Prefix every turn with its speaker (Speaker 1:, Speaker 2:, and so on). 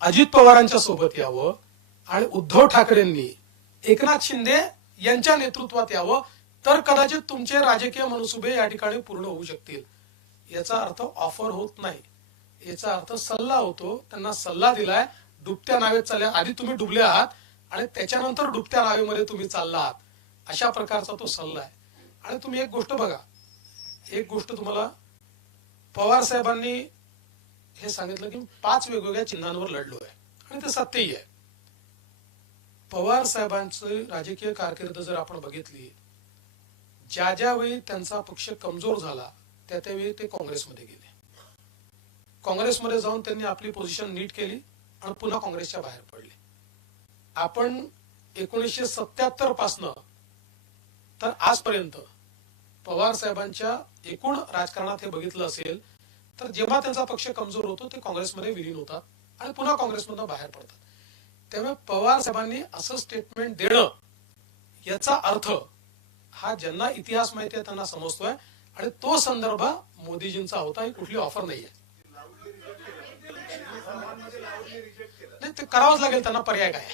Speaker 1: अजित पवारांच्या सोबत यावं आणि उद्धव ठाकरेंनी एकनाथ शिंदे यांच्या नेतृत्वात यावं. तर कदाचित तुमचे राजकीय मनसुबे या ठिकाणी पूर्ण होऊ शकतील. याचा अर्थ ऑफर होत नाही. याचा अर्थ सल्ला होतो. त्यांना सल्ला दिलाय. डुबत्या नावेत चालल्या. आधी तुम्ही डुबले आहात आणि त्याच्यानंतर डुबत्या नावेमध्ये तुम्ही चालला आहात. अशा प्रकारचा तो सल्ला आहे. आणि तुम्ही एक गोष्ट बघा. एक गोष्ट तुम्हाला पवार साहेबांनी हे सांगितलं की पाच वेगवेगळ्या चिन्हांवर लढलो आहे. आणि ते सत्यही आहे. पवार साहेबांचं राजकीय कारकीर्द जर आपण बघितली ज्या ज्या वेळी त्यांचा पक्ष कमजोर झाला त्या त्यावेळी ते काँग्रेसमध्ये गेले. काँग्रेसमध्ये जाऊन त्यांनी आपली पोझिशन नीट केली आणि पुन्हा काँग्रेसच्या बाहेर पडले. आपण एकोणीसशे सत्याहत्तर पासनं तर आजपर्यंत पवार साहेबांच्या एकूण राजकारणात हे बघितलं असेल तर जेव्हा त्यांचा पक्ष कमजोर होतो ते काँग्रेसमध्ये विलीन होतात आणि पुन्हा काँग्रेसमधून बाहेर पडतात. त्यामुळे पवार साहेबांनी असं स्टेटमेंट देणं याचा अर्थ हा ज्यांना इतिहास माहिती आहे त्यांना समजतोय आणि तो संदर्भ मोदीजींचा होता ही कुठली ऑफर नाहीये. नाही ते करावंच लागेल त्यांना पर्याय काय